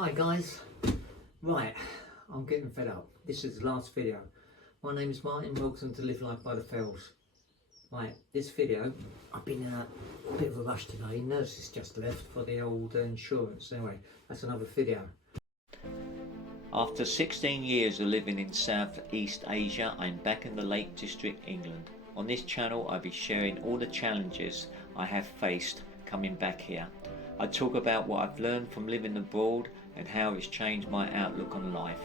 Hi guys, right, I'm getting fed up. This is the last video. My name is Martin, welcome to Live Life by the Fells. Right, this video, I've been in a bit of a rush today. Nurses just left for the old insurance. Anyway, that's another video. After 16 years of living in Southeast Asia, I'm back in the Lake District, England. On this channel, I'll be sharing all the challenges I have faced coming back here. I talk about what I've learned from living abroad and how it's changed my outlook on life.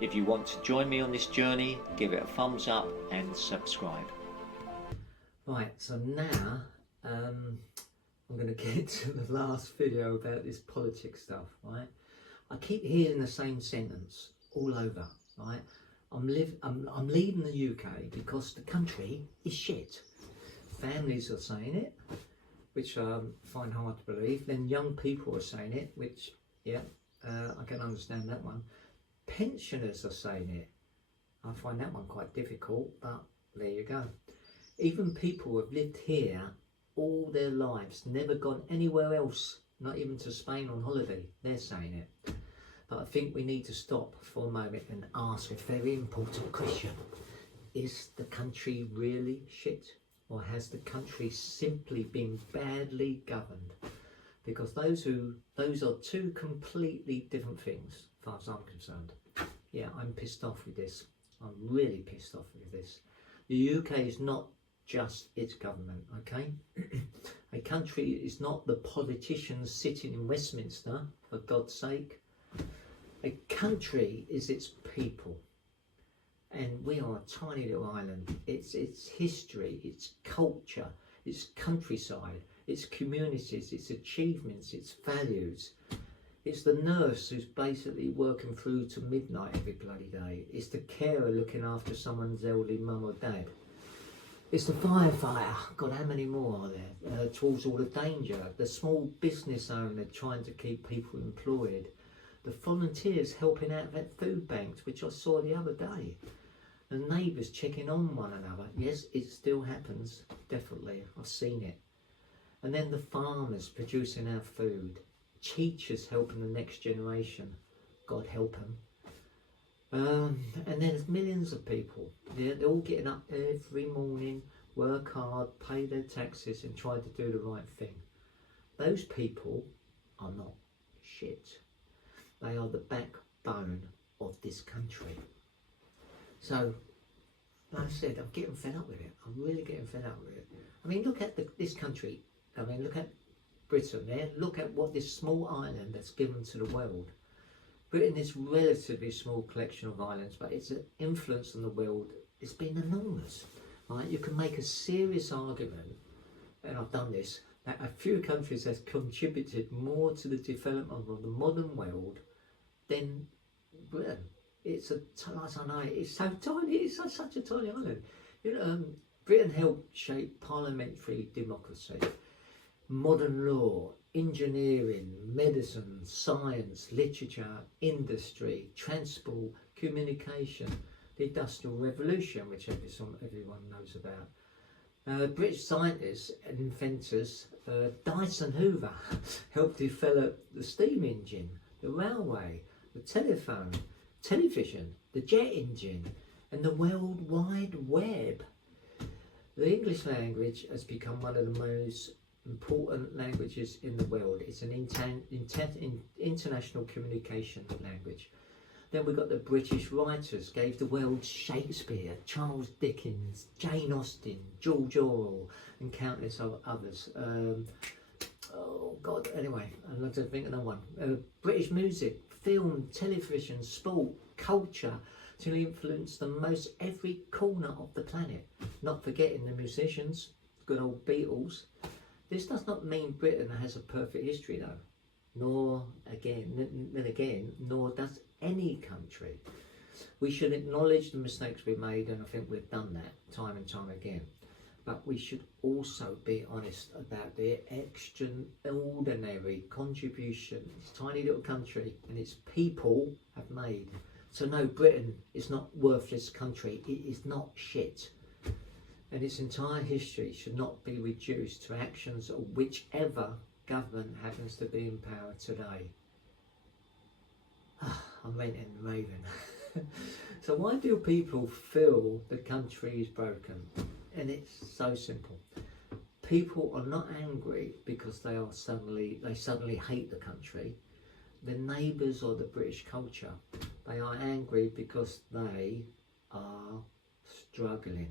If you want to join me on this journey, give it a thumbs up and subscribe. Right, so now I'm going to get to the last video about this politics stuff, right? I keep hearing the same sentence all over, right? I'm leaving the UK because the country is shit. Families are saying it, which I find hard to believe. Then young people are saying it, which, yeah, I can understand that one. Pensioners are saying it. I find that one quite difficult, but there you go. Even people who have lived here all their lives, never gone anywhere else, not even to Spain on holiday, they're saying it. But I think we need to stop for a moment and ask a very important question. Is the country really shit? Or has the country simply been badly governed? Because those are two completely different things, as far as I'm concerned. Yeah, I'm pissed off with this. I'm really pissed off with this. The UK is not just its government, okay? A country is not the politicians sitting in Westminster, for God's sake. A country is its people. And we are a tiny little island. It's history, its culture, its countryside, its communities, its achievements, its values. It's the nurse who's basically working through to midnight every bloody day. It's the carer looking after someone's elderly mum or dad. It's the firefighter, God, how many more are there, towards all the danger. The small business owner trying to keep people employed. The volunteers helping out at food banks, which I saw the other day. The neighbours checking on one another. Yes, it still happens, definitely, I've seen it. And then the farmers producing our food. Teachers helping the next generation, God help them. And then there's millions of people. They're all getting up every morning, work hard, pay their taxes and try to do the right thing. Those people are not shit. They are the backbone of this country. So, like I said, I'm getting fed up with it. I'm really getting fed up with it. I mean, look at this country. I mean, look at Britain there. Look at what this small island that's given to the world. Britain is a relatively small collection of islands, but its influence on the world has been enormous. Right? You can make a serious argument, and I've done this, that a few countries have contributed more to the development of the modern world than Britain. It's I know, it's so tiny, it's such a tiny island. You know, Britain helped shape parliamentary democracy, modern law, engineering, medicine, science, literature, industry, transport, communication, the Industrial Revolution, which everyone knows about. British scientists and inventors, Dyson Hoover helped develop the steam engine, the railway, the telephone, television, the jet engine, and the World Wide Web. The English language has become one of the most important languages in the world. It's an international communication language. Then we got the British writers, gave the world Shakespeare, Charles Dickens, Jane Austen, George Orwell, and countless others. Oh God, anyway, I'd like to think of another one. British music, film, television, sport, culture, to influence the most every corner of the planet. Not forgetting the musicians, good old Beatles. This does not mean Britain has a perfect history though, nor does any country. We should acknowledge the mistakes we made, and I think we've done that time and time again. But we should also be honest about the extraordinary contribution this tiny little country and its people have made. So no, Britain is not a worthless country. It is not shit. And its entire history should not be reduced to actions of whichever government happens to be in power today. I'm ranting and raving. So why do people feel the country is broken? And it's so simple. People are not angry because they suddenly hate the country, the neighbours or the British culture. They are angry because they are struggling.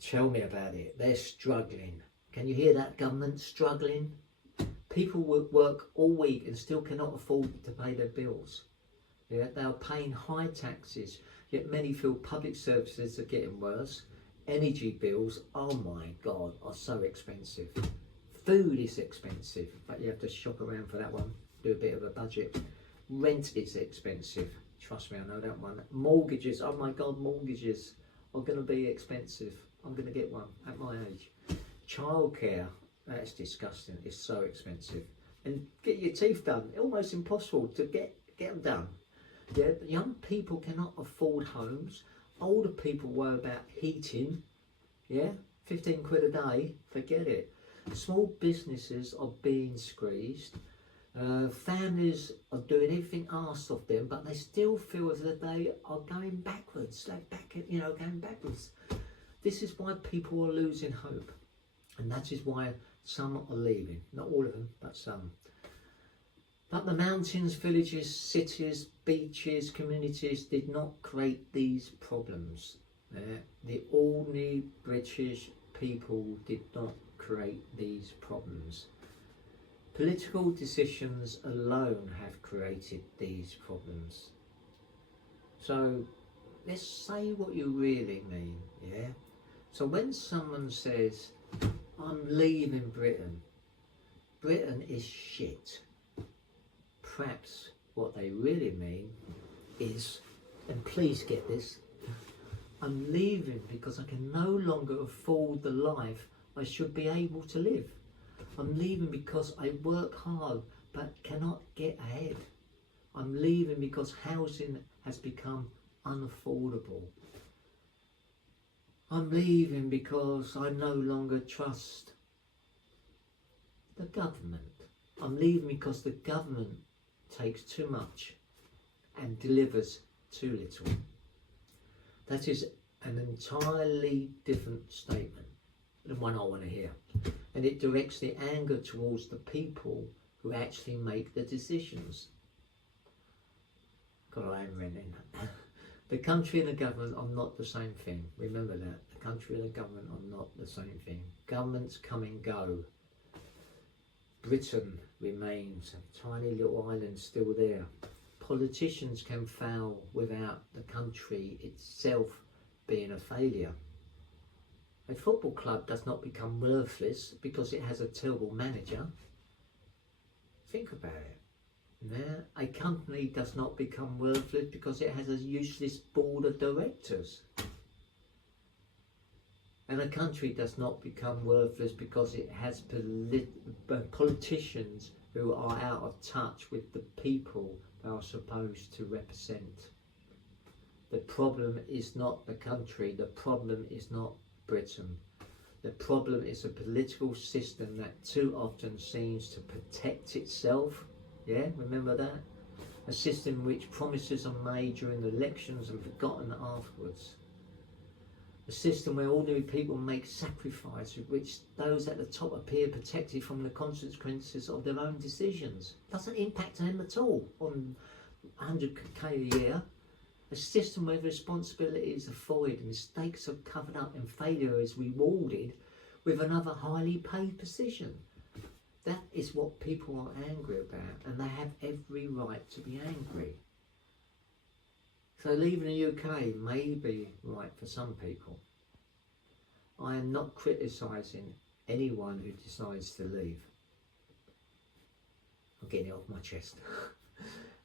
Tell me about it. They're struggling. Can you hear that, government? Struggling. People work all week and still cannot afford to pay their bills. Yeah, they are paying high taxes, yet many feel public services are getting worse. Energy bills, oh my God, are so expensive. Food is expensive, but you have to shop around for that one, do a bit of a budget. Rent is expensive, trust me, I know that one. Mortgages, oh my God, mortgages are going to be expensive. I'm going to get one at my age. Childcare, that's disgusting, it's so expensive. And get your teeth done, almost impossible to get them done. Yeah, young people cannot afford homes. Older people worry about heating. Yeah, 15 quid a day, forget it. Small businesses are being squeezed. Families are doing everything asked of them, but they still feel as if they are going backwards. Going backwards. This is why people are losing hope, and that is why some are leaving. Not all of them, but some. But the mountains, villages, cities, beaches, communities did not create these problems. The ordinary British people did not create these problems. Political decisions alone have created these problems. So let's say what you really mean, yeah? So when someone says, I'm leaving Britain, Britain is shit. Perhaps what they really mean is, and please get this, I'm leaving because I can no longer afford the life I should be able to live. I'm leaving because I work hard but cannot get ahead. I'm leaving because housing has become unaffordable. I'm leaving because I no longer trust the government. I'm leaving because the government takes too much and delivers too little. That is an entirely different statement than one I want to hear. And it directs the anger towards the people who actually make the decisions. God, I am renting. The country and the government are not the same thing. Remember that. The country and the government are not the same thing. Governments come and go. Britain remains a tiny little island still there. Politicians can fail without the country itself being a failure. A football club does not become worthless because it has a terrible manager. Think about it. Yeah? A company does not become worthless because it has a useless board of directors. And a country does not become worthless because it has politicians who are out of touch with the people they are supposed to represent. The problem is not the country, the problem is not Britain. The problem is a political system that too often seems to protect itself. Yeah, remember that? A system in which promises are made during the elections and forgotten afterwards. A system where ordinary people make sacrifices, with which those at the top appear protected from the consequences of their own decisions. Doesn't impact them at all on 100k a year. A system where responsibility is avoided, mistakes are covered up and failure is rewarded with another highly paid position. That is what people are angry about, and they have every right to be angry. So leaving the UK may be right for some people. I am not criticising anyone who decides to leave. I'm getting it off my chest.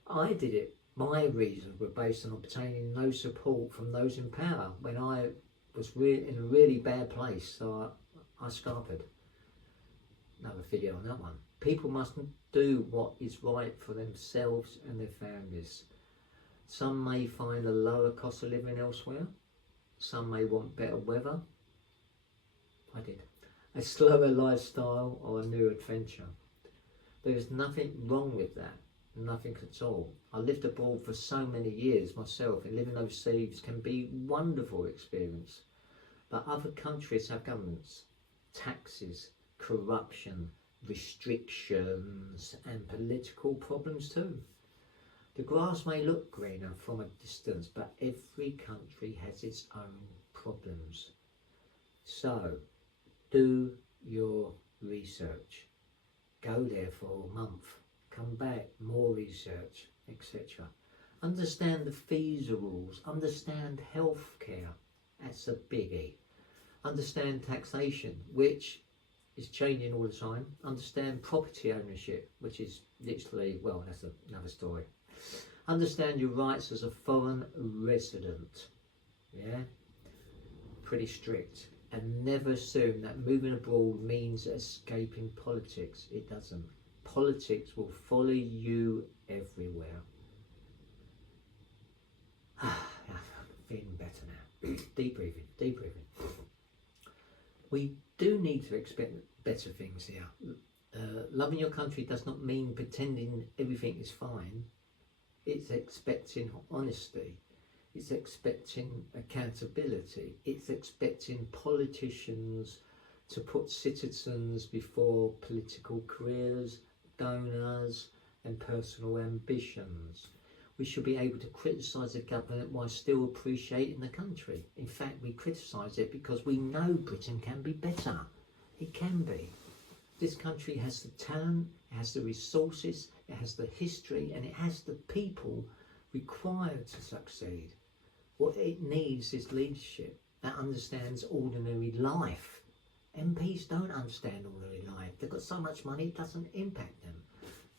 I did it. My reasons were based on obtaining no support from those in power when I was in a really bad place, so I scarpered. Another video on that one. People must do what is right for themselves and their families. Some may find a lower cost of living elsewhere. Some may want better weather. I did. A slower lifestyle or a new adventure. There is nothing wrong with that. nothing at all. I lived abroad for so many years myself, and living overseas can be a wonderful experience. But other countries have governments, taxes, corruption, restrictions, and political problems too. The grass may look greener from a distance, but every country has its own problems. So, do your research. Go there for a month, come back, more research, etc. Understand the visa rules, understand healthcare, that's a biggie. Understand taxation, which is changing all the time. Understand property ownership, which is literally, well, that's another story. Understand your rights as a foreign resident, yeah, pretty strict. And never assume that moving abroad means escaping politics. It doesn't. Politics will follow you everywhere. I'm feeling better now. Deep breathing, deep breathing. We do need to expect better things here. Loving your country does not mean pretending everything is fine. It's expecting honesty. It's expecting accountability. It's expecting politicians to put citizens before political careers, donors, and personal ambitions. We should be able to criticise the government while still appreciating the country. In fact, we criticise it because we know Britain can be better. It can be. This country has the talent, it has the resources, it has the history, and it has the people required to succeed. What it needs is leadership that understands ordinary life. MPs don't understand ordinary life. They've got so much money it doesn't impact them.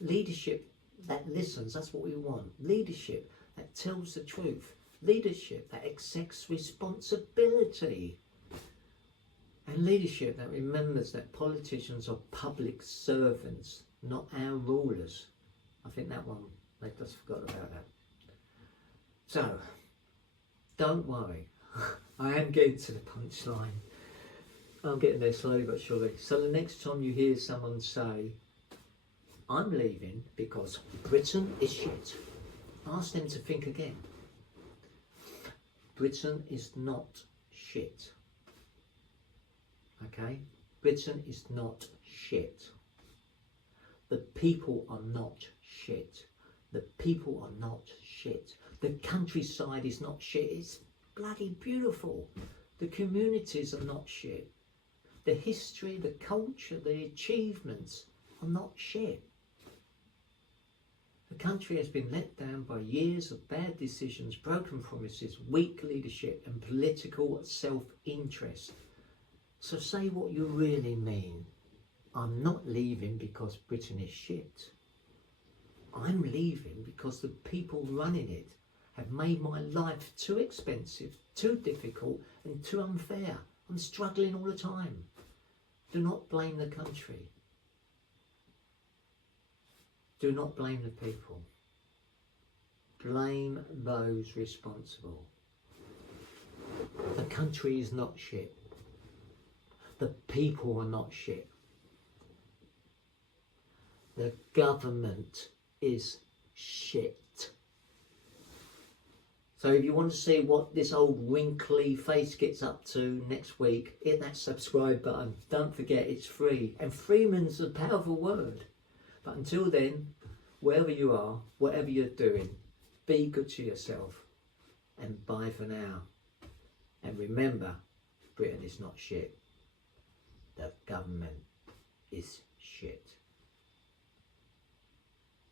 Leadership that listens, that's what we want. Leadership that tells the truth. Leadership that accepts responsibility. And leadership that remembers that politicians are public servants, not our rulers. I think that one, they just forgot about that. So, don't worry. I am getting to the punchline. I'm getting there slowly but surely. So the next time you hear someone say, I'm leaving because Britain is shit, ask them to think again. Britain is not shit. Okay? Britain is not shit. The people are not shit. The people are not shit. The countryside is not shit. It's bloody beautiful. The communities are not shit. The history, the culture, the achievements are not shit. The country has been let down by years of bad decisions, broken promises, weak leadership and political self-interest. So say what you really mean. I'm not leaving because Britain is shit. I'm leaving because the people running it have made my life too expensive, too difficult and too unfair. I'm struggling all the time. Do not blame the country. Do not blame the people. Blame those responsible. The country is not shit. The people are not shit. The government is shit. So if you want to see what this old wrinkly face gets up to next week, hit that subscribe button. Don't forget, it's free. And Freeman's a powerful word. But until then, wherever you are, whatever you're doing, be good to yourself. And bye for now. And remember, Britain is not shit. The government